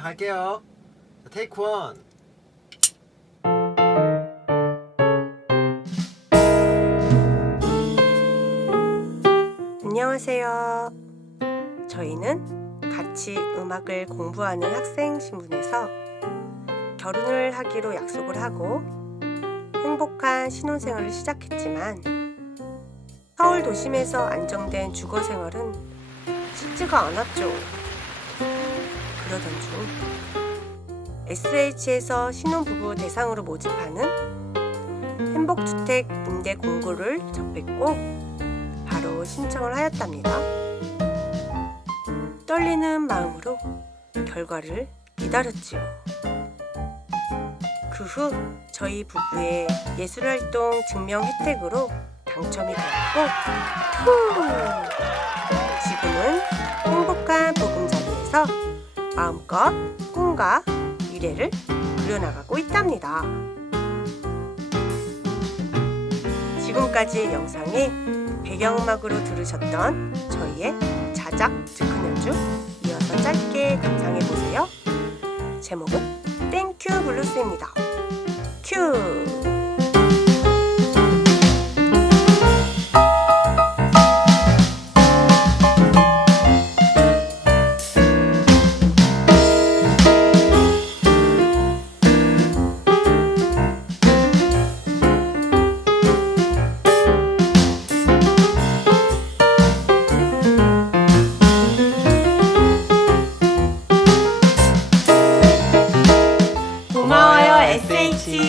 갈게요. 자, 테이크 원. 안녕하세요. 저희는 같이 음악을 공부하는 학생 신분에서 결혼을 하기로 약속을 하고 행복한 신혼생활을 시작했지만 서울 도심에서 안정된 주거 생활은 쉽지가 않았죠. 그러던 중 SH에서 신혼부부 대상으로 모집하는 행복주택 임대 공고를 접했고 바로 신청을 하였답니다. 떨리는 마음으로 결과를 기다렸지요. 그 후 저희 부부의 예술활동 증명 혜택으로 당첨이 되었고 후! 지금은 행복한 보금자리에서 마음껏 꿈과 미래를 그려나가고 있답니다. 지금까지의 영상에 배경음악으로 들으셨던 저희의 자작 즉흥 연주 이어서 짧게 감상해 보세요. 제목은 땡큐 블루스입니다. 큐!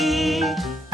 You.